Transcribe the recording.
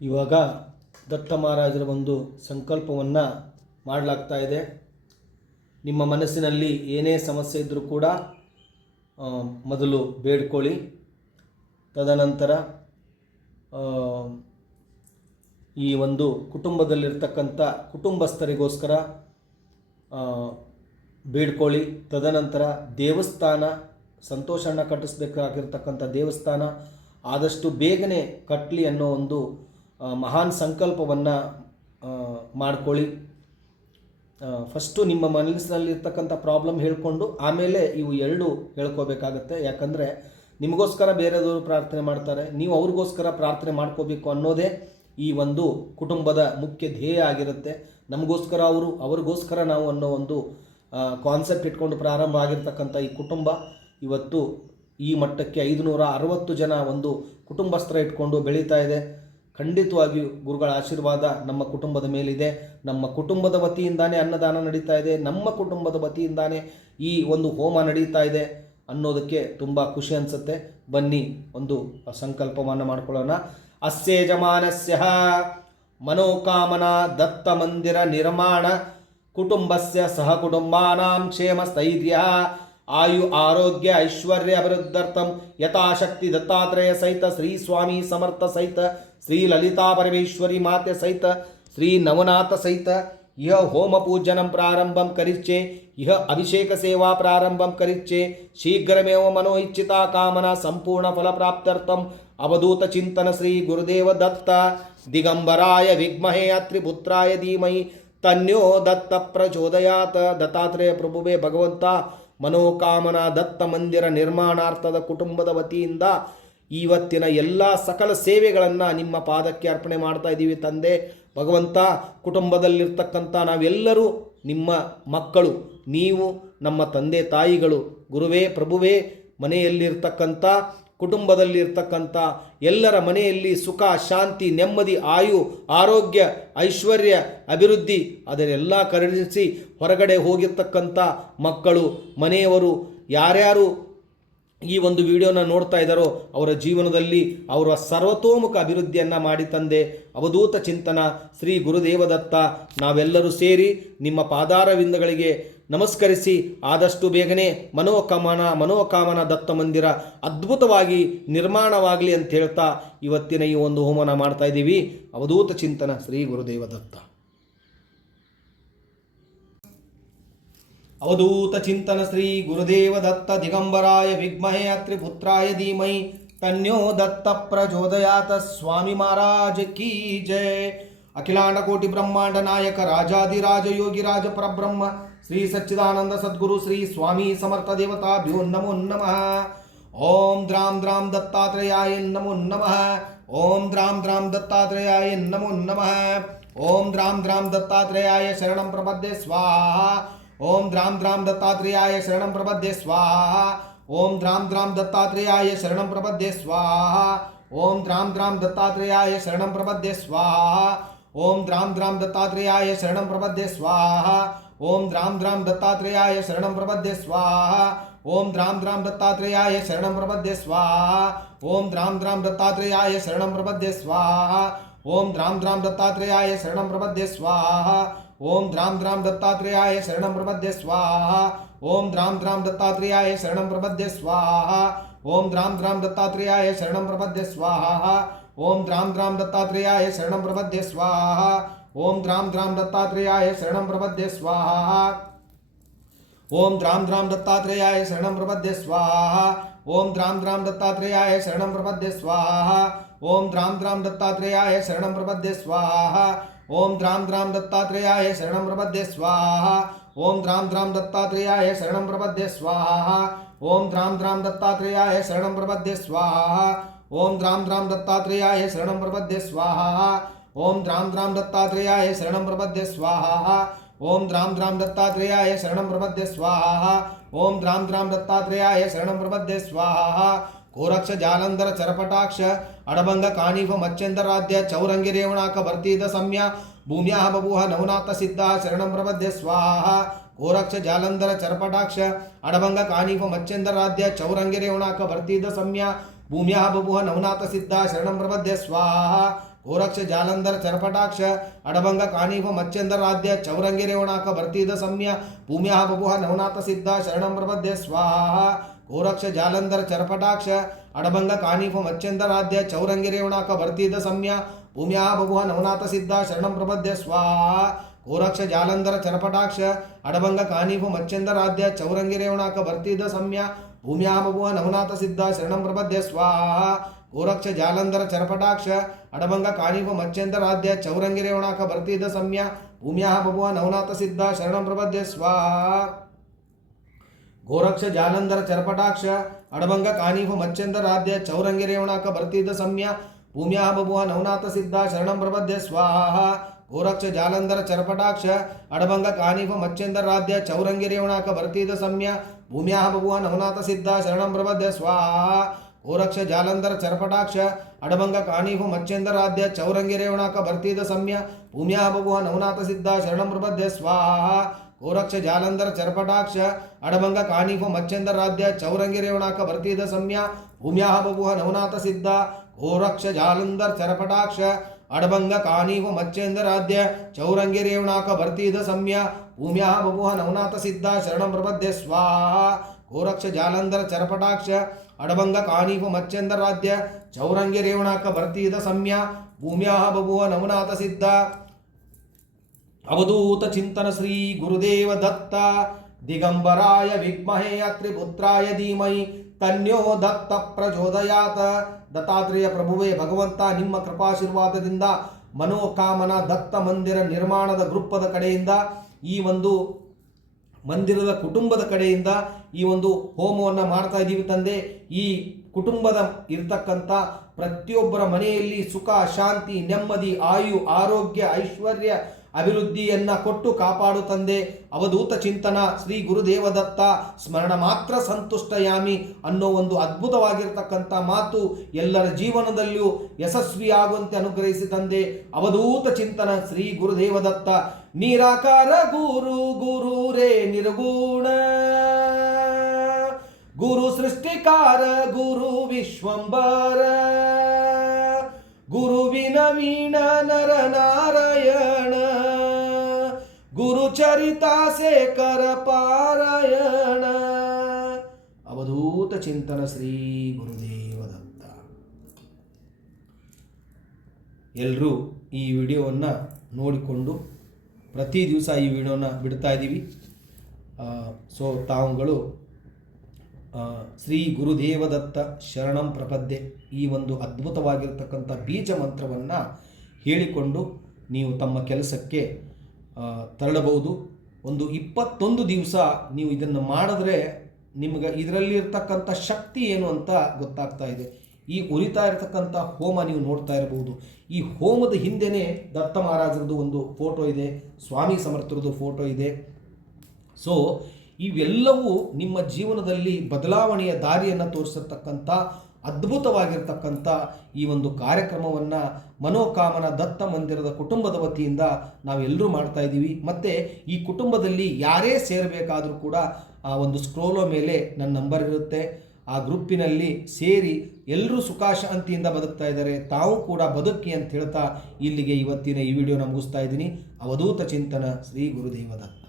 ಇವಾಗ ದತ್ತ ಮಹಾರಾಜರ ಒಂದು ಸಂಕಲ್ಪವನ್ನು ಮಾಡಲಾಗ್ತಾ ಇದೆ. ನಿಮ್ಮ ಮನಸ್ಸಿನಲ್ಲಿ ಏನೇ ಸಮಸ್ಯೆ ಇದ್ದರೂ ಕೂಡ ಮೊದಲು ಬೇಡ್ಕೊಳ್ಳಿ. ತದನಂತರ ಈ ಒಂದು ಕುಟುಂಬದಲ್ಲಿರ್ತಕ್ಕಂಥ ಕುಟುಂಬಸ್ಥರಿಗೋಸ್ಕರ ಬೇಡ್ಕೊಳ್ಳಿ. ತದನಂತರ ದೇವಸ್ಥಾನ, ಸಂತೋಷಣ್ಣ ಕಟ್ಟಿಸ್ಬೇಕಾಗಿರ್ತಕ್ಕಂಥ ದೇವಸ್ಥಾನ ಆದಷ್ಟು ಬೇಗನೆ ಕಟ್ಟಲಿ ಅನ್ನೋ ಒಂದು ಮಹಾನ್ ಸಂಕಲ್ಪವನ್ನು ಮಾಡ್ಕೊಳ್ಳಿ. ಫಸ್ಟು ನಿಮ್ಮ ಮನಸ್ಸಿನಲ್ಲಿರ್ತಕ್ಕಂಥ ಪ್ರಾಬ್ಲಮ್ ಹೇಳಿಕೊಂಡು ಆಮೇಲೆ ಇವು ಎರಡು ಹೇಳ್ಕೋಬೇಕಾಗತ್ತೆ. ಯಾಕಂದರೆ ನಿಮಗೋಸ್ಕರ ಬೇರೆದವರು ಪ್ರಾರ್ಥನೆ ಮಾಡ್ತಾರೆ, ನೀವು ಅವ್ರಿಗೋಸ್ಕರ ಪ್ರಾರ್ಥನೆ ಮಾಡ್ಕೋಬೇಕು ಅನ್ನೋದೇ ಈ ಒಂದು ಕುಟುಂಬದ ಮುಖ್ಯ ಧ್ಯೇಯ ಆಗಿರುತ್ತೆ. ನಮಗೋಸ್ಕರ ಅವರು, ಅವ್ರಿಗೋಸ್ಕರ ನಾವು ಅನ್ನೋ ಒಂದು ಕಾನ್ಸೆಪ್ಟ್ ಇಟ್ಕೊಂಡು ಪ್ರಾರಂಭ ಆಗಿರ್ತಕ್ಕಂಥ ಈ ಕುಟುಂಬ ಇವತ್ತು ಈ ಮಟ್ಟಕ್ಕೆ 560 ಜನ ಒಂದು ಕುಟುಂಬಸ್ಥರ ಇಟ್ಕೊಂಡು ಬೆಳೀತಾ ಇದೆ. ಖಂಡಿತವಾಗಿಯೂ ಗುರುಗಳ ಆಶೀರ್ವಾದ ನಮ್ಮ ಕುಟುಂಬದ ಮೇಲಿದೆ. ನಮ್ಮ ಕುಟುಂಬದ ವತಿಯಿಂದಾನೇ ಅನ್ನದಾನ ನಡೀತಾ ಇದೆ, ನಮ್ಮ ಕುಟುಂಬದ ವತಿಯಿಂದಾನೇ ಈ ಒಂದು ಹೋಮ ನಡೀತಾ ಇದೆ ಅನ್ನೋದಕ್ಕೆ ತುಂಬ ಖುಷಿ ಅನಿಸುತ್ತೆ. ಬನ್ನಿ ಒಂದು ಸಂಕಲ್ಪವನ್ನು ಮಾಡ್ಕೊಳ್ಳೋಣ. ಅಸ್ಯೇ ಯಜಮಾನಸ್ಯ ಮನೋಕಾಮನಾ ದತ್ತ ಮಂದಿರ ನಿರ್ಮಾಣ ಕುಟುಂಬಸ್ಯ ಸಹ ಕುಟುಂಬಾನಾಂ ಕ್ಷೇಮ ಸ್ಥೈರ್ಯ ಆಯು ಆರೋಗ್ಯ ಐಶ್ವರ್ಯ ಅಭಿವೃದ್ಧರ್ಥಂ ಯಥಾಶಕ್ತಿ ದತ್ತಾತ್ರೇಯ ಸಹಿತ ಶ್ರೀ ಸ್ವಾಮಿ ಸಮರ್ಥ ಸಹಿತ ಶ್ರೀ ಲಲಿತಾ ಪರಮೇಶ್ವರಿ ಮಾತೆ ಸಹಿತ ಶ್ರೀ ನವನಾಥ ಸಹಿತ ಇಹ ಹೋಮ ಪೂಜನಂ ಪ್ರಾರಂಭಂ ಕರಿಚ್ಛೆ, ಇಹ ಅಭಿಷೇಕ ಸೇವಾ ಪ್ರಾರಂಭಂ ಕರಿಚ್ಛೆ. ಶೀಘ್ರಮೇವ ಮನೋ ಇಚ್ಛಿತಾ ಕಾಮನಾ ಸಂಪೂರ್ಣ ಫಲಪ್ರಾಪ್ತ್ಯರ್ಥಂ ಅವಧೂತ ಚಿಂತನ ಶ್ರೀ ಗುರುದೇವ ದತ್ತ ದಿಗಂಬರಾಯ ವಿದ್ಮಹೇ ಅತ್ರಿಪುತ್ರಾಯ ಧೀಮಹಿ ತನ್ಯೋ ದತ್ತ ಪ್ರಚೋದಯಾತ್. ದತ್ತಾತ್ರೇಯ ಪ್ರಭುವೇ ಭಗವಂತ, ಮನೋಕಾಮನಾ ದತ್ತ ಮಂದಿರ ನಿರ್ಮಾಣಾರ್ಥದ ಕುಟುಂಬದ ವತಿಯಿಂದ ಇವತ್ತಿನ ಎಲ್ಲ ಸಕಲ ಸೇವೆಗಳನ್ನು ನಿಮ್ಮ ಪಾದಕ್ಕೆ ಅರ್ಪಣೆ ಮಾಡ್ತಾ ಇದ್ದೀವಿ ತಂದೆ. ಭಗವಂತ, ಕುಟುಂಬದಲ್ಲಿರ್ತಕ್ಕಂಥ ನಾವೆಲ್ಲರೂ ನಿಮ್ಮ ಮಕ್ಕಳು, ನೀವು ನಮ್ಮ ತಂದೆ ತಾಯಿಗಳು. ಗುರುವೇ ಪ್ರಭುವೇ, ಮನೆಯಲ್ಲಿರ್ತಕ್ಕಂಥ ಕುಟುಂಬದಲ್ಲಿರ್ತಕ್ಕಂಥ ಎಲ್ಲರ ಮನೆಯಲ್ಲಿ ಸುಖ ಶಾಂತಿ ನೆಮ್ಮದಿ ಆಯು ಆರೋಗ್ಯ ಐಶ್ವರ್ಯ ಅಭಿವೃದ್ಧಿ ಅದನ್ನೆಲ್ಲ ಕರುಣಿಸಿ, ಹೊರಗಡೆ ಹೋಗಿರ್ತಕ್ಕಂಥ ಮಕ್ಕಳು ಮನೆಯವರು ಯಾರ್ಯಾರು ಈ ಒಂದು ವಿಡಿಯೋನ ನೋಡ್ತಾ ಇದ್ದಾರೋ ಅವರ ಜೀವನದಲ್ಲಿ ಅವರ ಸರ್ವತೋಮುಖ ಅಭಿವೃದ್ಧಿಯನ್ನು ಮಾಡಿ ತಂದೆ. ಅವಧೂತ ಚಿಂತನ ಶ್ರೀ ಗುರುದೇವದತ್ತ ನಾವೆಲ್ಲರೂ ಸೇರಿ ನಿಮ್ಮ ಪಾದಾರವಿಂದಗಳಿಗೆ ನಮಸ್ಕರಿಸಿ ಆದಷ್ಟು ಬೇಗನೆ ಮನೋಕಾಮನ ದತ್ತ ಮಂದಿರ ಅದ್ಭುತವಾಗಿ ನಿರ್ಮಾಣವಾಗಲಿ ಅಂತ ಹೇಳ್ತಾ ಇವತ್ತಿನ ಈ ಒಂದು ಹೋಮನ ಮಾಡ್ತಾ ಇದ್ದೀವಿ. ಅವಧೂತ ಚಿಂತನ ಶ್ರೀ ಗುರುದೇವದತ್ತ. ಅವಧೂತ ಚಿಂತನ ಶ್ರೀ ಗುರುದೇವ ದತ್ತ ದಿಗಂಬರಾಯ ವಿದ್ಮಹೇ ಅತ್ರಿಪುತ್ರಾಯ ಧೀಮಹಿ ತನ್ಯೋ ದತ್ತ ಪ್ರಚೋದಯಾತ್. ಸ್ವಾಮಿ ಮಹಾರಾಜ ಕೀ ಜಯ. ಅಖಿಲಾಂಡ ಕೋಟಿ ಬ್ರಹ್ಮಾಂಡ ನಾಯಕ ರಾಜಾದಿರಾಜ ಯೋಗಿರಾಜ ಪರಬ್ರಹ್ಮ ಶ್ರೀ ಸಚ್ಚಿದಾನಂದ ಸದ್ಗುರು ಶ್ರೀ ಸ್ವಾಮಿ ಸಮರ್ಥ ದೇವತಾಭ್ಯೋ ನಮೋ ನಮಃ. ಓಂ ದ್ರಾಂ ದ್ರಾಂ ದತ್ತಾತ್ರೇಯಾಯ ನಮೋ ನಮಃ. ಓಂ ದ್ರಾಂ ದ್ರಾಂ ದತ್ತಾತ್ರೇಯಾಯ ನಮೋ ನಮಃ. ಓಂ ದ್ರಾಂ ದ್ರಾಂ ದತ್ತಾತ್ರೇಯಾಯ ಶರಣಂ ಪ್ರಪದ್ಯೆ ಸ್ವಾಹಾ. ಓಂ ದ್ರಾಂ ದ್ರಾಂ ದತ್ತಾತ್ರೇಯಾಯ ಶರಣಂ ಪ್ರಪದ್ಯೆ ಸ್ವಾಹಾ. ಓಂ ದ್ರಾಂ ದ್ರಾಂ ದತ್ತಾತ್ರೇಯಾಯ ಶರಣಂ ಪ್ರಪದ್ಯೆ ಸ್ವಾಹಾ. ಓಂ ದ್ರಾಂ ದ್ರಾಂ ದತ್ತಾತ್ರೇಯಾಯ ಶರಣಂ ಪ್ರಪದ್ಯೆ ಸ್ವಾಹಾ. ಓಂ ದ್ರಾಂ ದ್ರಾಂ ದತ್ತಾತ್ರೇಯಾಯ ಶರಣಂ ಪ್ರಪದ್ಯೆ ಸ್ವಾಹಾ. ಓಂ ದ್ರಾಂ ದ್ರಾಂ ದತ್ತಾತ್ರೇಯಾಯ ಶರಣಂ ಪ್ರಪದ್ಯೆ ಸ್ವಾಹಾ. ಓಂ ದ್ರಾಂ ದ್ರಾಂ ದತ್ತಾತ್ರೇಯಾಯ ಶರಣಂ ಪ್ರಪದ್ಯೆ ಸ್ವಾಹಾ. ಓಂ ದ್ರಾಂ ದ್ರಾಂ ದತ್ತಾತ್ರೇಯಾಯ ಶರಣಂ ಪ್ರಪದ್ಯೆ ಸ್ವಾಹಾ. ಓಂ ದ್ರಾಂ ದ್ರಾಂ ದತ್ತಾತ್ರೇಯಾಯ ಶರಣಂ ಪ್ರಪದ್ಯೆ ಸ್ವಾಹಾ. ಓಂ ದ್ರಾಂ ದ್ರಾಂ ದತ್ತಾತ್ರೇಯಾಯ ಶರಣಂ ಪ್ರಪದ್ಯೆ ಸ್ವಾಹಾ. ಓಂ ದ್ರಾಂ ದ್ರಾಂ ದತ್ತಾತ್ರೇಯಾಯ ಶರಣಂ ಪ್ರಪದ್ಯೆ ಸ್ವಾಹಾ. ಓಂ ದ್ರಾಂ ದ್ರಾಂ ದತ್ತಾತ್ರೇಯಾಯ ಶರಣಂ ಪ್ರಪದ್ಯೆ ಸ್ವಾಹಾ. ಓಂ ದ್ರಾಂ ದ್ರಾಂ ದತ್ತಾತ್ರೇಯಾಯ ಶರಣಂ ಪ್ರಪದ್ಯೆ ಸ್ವಾಹಾ. ಓಂ ದ್ರಾಂ ದ್ರಾಂ ದತ್ತಾತ್ರೇಯಾಯ ಶರಣಂ ಪ್ರಪದ್ಯೆ ಸ್ವಾಹಾ. ಓಂ ದ್ರಾಂ ದ್ರಾಂ ದತ್ತಾತ್ರೇಯಾಯ ಶರಣಂ ಪ್ರಪದ್ಯೆ ಸ್ವಾಹಾ. ಓಂ ದ್ರಾಂ ದ್ರಾಂ ದತ್ತಾತ್ರೇಯಾಯ ಶರಣಂ ಪ್ರಪದ್ಯೆ ಸ್ವಾಹಾ. ಓಂ ದ್ರಾಂ ದ್ರಾಂ ದತ್ತಾತ್ರೇಯಾಯ ಶರಣಂ ಪ್ರಪದ್ಯೆ ಸ್ವಾಹಾ. ಓಂ ದ್ರಾಂ ದ್ರಾಂ ದತ್ತಾತ್ರೇಯಾಯ ಶರಣಂ ಪ್ರಪದ್ಯೆ ಸ್ವಾಹಾ. ಓಂ ದ್ರಾಂ ದ್ರಾಂ ದತ್ತಾತ್ರೇಯಾಯ ಶರಣಂ ಪ್ರಪದ್ಯೆ ಸ್ವಾಹಾ. ಓಂ ದ್ರಾಂ ದ್ರಾಂ ದತ್ತಾತ್ರೇಯಾಯ ಶರಣಂ ಪ್ರಪದ್ಯೆ ಸ್ವಾಹಾ. ಓಂ ದ್ರಾಂ ದ್ರಾಂ ದತ್ತಾತ್ರೇಯಾಯ ಶರಣಂ ಪ್ರಪದ್ಯೆ ಸ್ವಾಹಾ. ಓಂ ದ್ರಾಂ ದ್ರಾಂ ದತ್ತಾತ್ರೇಯಾಯ ಶರಣಂ ಪ್ರಪದ್ಯೆ ಸ್ವಾಹಾ. ಓಂ ದ್ರಾಂ ದ್ರಾಂ ದತ್ತಾತ್ರೇಯಾಯ ಶರಣಂ ಪ್ರಪದ್ಯೆ ಸ್ವಾಹಾ. ಓಂ ದ್ರಾಂ ದ್ರಾಂ ದತ್ತಾತ್ರೇಯಾಯ ಶರಣಂ ಪ್ರಪದ್ಯೆ ಸ್ವಾಹಾ. ಗೋರಕ್ಷ ಜಾಲಂಧರ ಚರಪಟಾಕ್ಷ ಅಡಭಂಗ ಕಾಣೀಫ ಮಚ್ಚಂದರಾಧ್ಯ ಚೌರಂಗಿ ರೇವಣಾಕ ಭರ್ತೀದ ಸಮ್ಯ ಭೂಮ್ಯಾ ಬಭೂಹ ನವನಾಥ ಸಿದ್ಧ ಶರಣಂ ಪ್ರಪದ್ಯೆ ಸ್ವಾಹಾ. ಗೋರಕ್ಷ ಜಾಲಂಧರ ಚರಪಟಾಕ್ಷ ಅಡಭಂಗ ಕಾಣೀಫ ಮಚ್ಚಂದರಾಧ್ಯ ಚೌರಂಗಿ ರೇವಣಾಕ ಭರ್ತೀದ ಸಮ್ಯ ಭೂಮ್ಯಾ ಬಭೂಹ ನವನಾಥ ಸಿದ್ಧ ಶರಣಂ ಪ್ರಪದ್ಯೆ ಸ್ವಾಹಾ. ಗೋರಕ್ಷ ಜಾಲಂಧರ ಚರಪಟಾಕ್ಷ ಅಡಭಂಗ ಕಾನೀಪ ಮಚ್ಚಂದರಾಧ್ಯ ಚೌರಂಗಿ ರೇವಣಾಕ ಭರ್ತಿದ ಸಮ್ಯ ಭೂಮ್ಯಾ ಬಭುಹ ನವನಾಥ ಸಿದ್ಧ ಶರಣಂ ಪ್ರಪದ್ಯ ಸ್ವಾಹ. ಗೋರಕ್ಷ ಜಾಲಂಧರ ಚರಪಟಾಕ್ಷ ಅಡಭಂಗ ಕಾನೀಪ ಮಚ್ಚಂದರಾಧ್ಯ ಚೌರಂಗಿ ರೇವಣಾಕ ಭರ್ತಿದ ಸಮ್ಯ ಭೂಮ್ಯಾ ಬಭುಹ ನವನಾಥ ಸಿದ್ಧ ಶರಣಂ ಪ್ರಪದ್ಯ ಸ್ವಾಹ. ಗೋರಕ್ಷ ಜಾಲಂಧರ ಚರಪಟಾಕ್ಷ ಅಡಭಂಗ ಕಾನೀಪ ಮಚ್ಚಂದರಾಧ್ಯ ಚೌರಂಗಿ ರೇವಣಾಕ ಭರ್ತಿದ ಸಮ್ಯ ಭೂಮ್ಯಾ ಬಭುವ ನವನಾಥ ಸಿದ್ಧ ಶರಣಂ ಪ್ರಪದ್ಯ ಸ್ವಾಹ. ಗೋರಕ್ಷ ಜಾಲಂಧರ ಚರಪಟಾಕ್ಷ ಅಡಭಂಗ ಕಾನೀಪ ಮಚ್ಚಂದರಾಧ್ಯ ಚೌರಂಗಿ ರೇವಣಾಕ ಭರ್ತಿದ ಸಮ್ಯ ಭೂಮ್ಯಾ ಬಭುವ ನವನಾಥ ಸಿದ್ಧ ಶರಣಂ ಪ್ರಪದ್ಯ ಸ್ವಾಹ. ಗೋರಕ್ಷ ಜಾಲಂಧರ ಚರಪಟಾಕ್ಷ ಅಡಭಂಗ ಕಾನೀಪ ಮಚ್ಚಂದರಾಧ್ಯ ಚೌರಂಗಿ ರೇವಣಾಕ ಭರ್ತಿದ ಸಮ್ಯ ಭೂಮ್ಯಾ ಬಭುವ ನವನಾಥ ಸಿದ್ಧ ಶರಣಂ ಪ್ರಪದ್ಯ ಸ್ವಾಹ. ಗೋರಕ್ಷ ಜಾಲಂಧರ ಚರಪಟಾಕ್ಷ ಅಡಭಂಗ ಕಾನೀಪ ಮಚ್ಚಂದರಾಧ್ಯ ಚೌರಂಗಿ ರೇವಣಾಕ ಭರ್ತಿದ ಸಮ್ಯ ಭೂಮ್ಯಾ ಬಭುವ ನವನಾಥ ಸಿದ್ಧ ಶರಣಂ ಪ್ರಪದ್ಯ ಸ್ವಾಹ. ಗೋರಕ್ಷ ಜಾಲಂಧರ ಚರಪಟಾಕ್ಷ ಅಡಭಂಗ ಕಾನೀಪ ಮಚ್ಚಂದರಾಧ್ಯ ಚೌರಂಗಿ ರೇವಣಾಕ ಭರ್ತಿದ ಸಮ್ಯ ಭೂಮ್ಯಾ ಬಭುವ ನವನಾಥ ಸಿದ್ಧ ಶರಣಂ ಪ್ರಪದ್ಯ ಸ್ವಾಹ. ಗೋರಕ್ಷ ಜಾಲಂಧರ ಚರಪಟಾಕ್ಷ ಅಡಭಂಗ ಕಾನೀಪ ಮಚ್ಚಂದರಾಧ್ಯ ಚೌರಂಗಿ ರೇವಣಾಕ ಭರ್ತಿದ ಸಮ್ಯ ಭೂಮ್ಯಾ ಬಭುವ ನವನಾಥ ಸಿದ್ಧ. ಗೋರಕ್ಷ ಜಾಲಂಧರ ಚರಪಟಾಕ್ಷ ಅಡಭಂಗ ಕಾನೀಪ ಮಚ್ಚಂದರಾಧ್ಯ ಚೌರಂಗಿ ರೇವಣಾಕ ಭರ್ತಿದ ಸಮ್ಯ ಭೂಮ್ಯಾ ಬಭುವ ನವನಾಥ ಸಿದ್ಧ ಶರಣಂ ಪ್ರಪದ್ಯ ಸ್ವಾಹ. ಗೋರಕ್ಷ ಜಾಲಂಧರ ಚರಪಟಾಕ್ಷ ಅಡಭಂಗ ಕಾನೀಪ ಮಚ್ಚಂದರಾಧ್ಯ ಚೌರಂಗಿ ರೇವಣಾಕ ಭರ್ತಿದ ಸಮ್ಯ ಭೂಮ್ಯಾ ಬಭುವ ನವನಾಥ ಸಿದ್ಧ. ಅವಧೂತ ಚಿಂತನ ಶ್ರೀ ಗುರುದೇವ ದತ್ತ ದಿಗಂಬರಾಯ ವಿದ್ಮಹೇ ಅತ್ರಿಪುತ್ರಾಯ ಧೀಮಹಿ ತನ್ಯೋ ದತ್ತ ಪ್ರಚೋದಯಾತ. ದತ್ತಾತ್ರೇಯ ಪ್ರಭುವೇ ಭಗವಂತ, ನಿಮ್ಮ ಕೃಪಾಶೀರ್ವಾದದಿಂದ ಮನೋಕಾಮನ ದತ್ತ ಮಂದಿರ ನಿರ್ಮಾಣದ ಗ್ರೂಪದ ಕಡೆಯಿಂದ ಈ ಒಂದು ಮಂದಿರದ ಕುಟುಂಬದ ಕಡೆಯಿಂದ ಈ ಒಂದು ಹೋಮವನ್ನು ಮಾಡ್ತಾ ಇದ್ದೀವಿ ತಂದೆ. ಈ ಕುಟುಂಬದ ಇರ್ತಕ್ಕಂಥ ಪ್ರತಿಯೊಬ್ಬರ ಮನೆಯಲ್ಲಿ ಸುಖ ಶಾಂತಿ ನೆಮ್ಮದಿ ಆಯು ಆರೋಗ್ಯ ಐಶ್ವರ್ಯ ಅಭಿವೃದ್ಧಿಯನ್ನ ಕೊಟ್ಟು ಕಾಪಾಡು ತಂದೆ. ಅವಧೂತ ಚಿಂತನ ಶ್ರೀ ಗುರುದೇವದತ್ತ ಸ್ಮರಣ ಮಾತ್ರ ಸಂತುಷ್ಟಯಾಮಿ ಅನ್ನೋ ಒಂದು ಅದ್ಭುತವಾಗಿರ್ತಕ್ಕಂಥ ಮಾತು ಎಲ್ಲರ ಜೀವನದಲ್ಲಿಯೂ ಯಶಸ್ವಿಯಾಗುವಂತೆ ಅನುಗ್ರಹಿಸಿ ತಂದೆ. ಅವಧೂತ ಚಿಂತನ ಶ್ರೀ ಗುರುದೇವದತ್ತ. ನಿರಾಕಾರ ಗುರು ಗುರು ರೇ ನಿರ್ಗುಣ ಗುರು ಸೃಷ್ಟಿಕಾರ ಗುರು ವಿಶ್ವಂಬರ ಗುರುವಿನ ವೀಣ ನರ ನಾರಾಯಣ ಗುರು ಚರಿತಾ ಶೇಖರ ಪಾರಾಯಣ. ಅವಧೂತ ಚಿಂತನ ಶ್ರೀ ಗುರುದೇವದತ್ತ. ಎಲ್ಲರೂ ಈ ವಿಡಿಯೋವನ್ನು ನೋಡಿಕೊಂಡು ಪ್ರತಿ ದಿವಸ ಈ ವಿಡಿಯೋನ ಬಿಡ್ತಾ ಇದ್ದೀವಿ. ಸೊ ತಾವುಗಳು ಶ್ರೀ ಗುರುದೇವದತ್ತ ಶರಣಂ ಪ್ರಪದ್ಯೆ ಈ ಒಂದು ಅದ್ಭುತವಾಗಿರ್ತಕ್ಕಂಥ ಬೀಜ ಮಂತ್ರವನ್ನು ಹೇಳಿಕೊಂಡು ನೀವು ತಮ್ಮ ಕೆಲಸಕ್ಕೆ ತೆರಳಬಹುದು. ಒಂದು 21 ದಿವಸ ನೀವು ಇದನ್ನು ಮಾಡಿದ್ರೆ ನಿಮಗೆ ಇದರಲ್ಲಿರ್ತಕ್ಕಂಥ ಶಕ್ತಿ ಏನು ಅಂತ ಗೊತ್ತಾಗ್ತಾ ಇದೆ. ಈ ಉರಿತಾ ಇರತಕ್ಕಂಥ ಹೋಮ ನೀವು ನೋಡ್ತಾ ಇರಬಹುದು. ಈ ಹೋಮದ ಹಿಂದೆನೇ ದತ್ತ ಮಹಾರಾಜರದು ಒಂದು ಫೋಟೋ ಇದೆ, ಸ್ವಾಮಿ ಸಮರ್ಥರದು ಫೋಟೋ ಇದೆ. ಸೊ ಇವೆಲ್ಲವೂ ನಿಮ್ಮ ಜೀವನದಲ್ಲಿ ಬದಲಾವಣೆಯ ದಾರಿಯನ್ನು ತೋರಿಸತಕ್ಕಂಥ ಅದ್ಭುತವಾಗಿರ್ತಕ್ಕಂಥ ಈ ಒಂದು ಕಾರ್ಯಕ್ರಮವನ್ನು ಮನೋಕಾಮನ ದತ್ತ ಮಂದಿರದ ಕುಟುಂಬದ ವತಿಯಿಂದ ನಾವೆಲ್ಲರೂ ಮಾಡ್ತಾ ಇದ್ದೀವಿ. ಮತ್ತು ಈ ಕುಟುಂಬದಲ್ಲಿ ಯಾರೇ ಸೇರಬೇಕಾದರೂ ಕೂಡ ಆ ಒಂದು ಸ್ಕ್ರೋಲೋ ಮೇಲೆ ನನ್ನ ನಂಬರ್ ಇರುತ್ತೆ. ಆ ಗ್ರೂಪಿನಲ್ಲಿ ಸೇರಿ ಎಲ್ಲರೂ ಸುಖ ಶಾಂತಿಯಿಂದ ಬದುಕ್ತಾ ಇದ್ದಾರೆ. ತಾವು ಕೂಡ ಬದುಕಿ ಅಂತ ಹೇಳ್ತಾ ಇಲ್ಲಿಗೆ ಇವತ್ತಿನ ಈ ವಿಡಿಯೋನ ಮುಗಿಸ್ತಾ ಇದ್ದೀನಿ. ಅವಧೂತ ಚಿಂತನ ಶ್ರೀ ಗುರುದೇವದತ್ತ.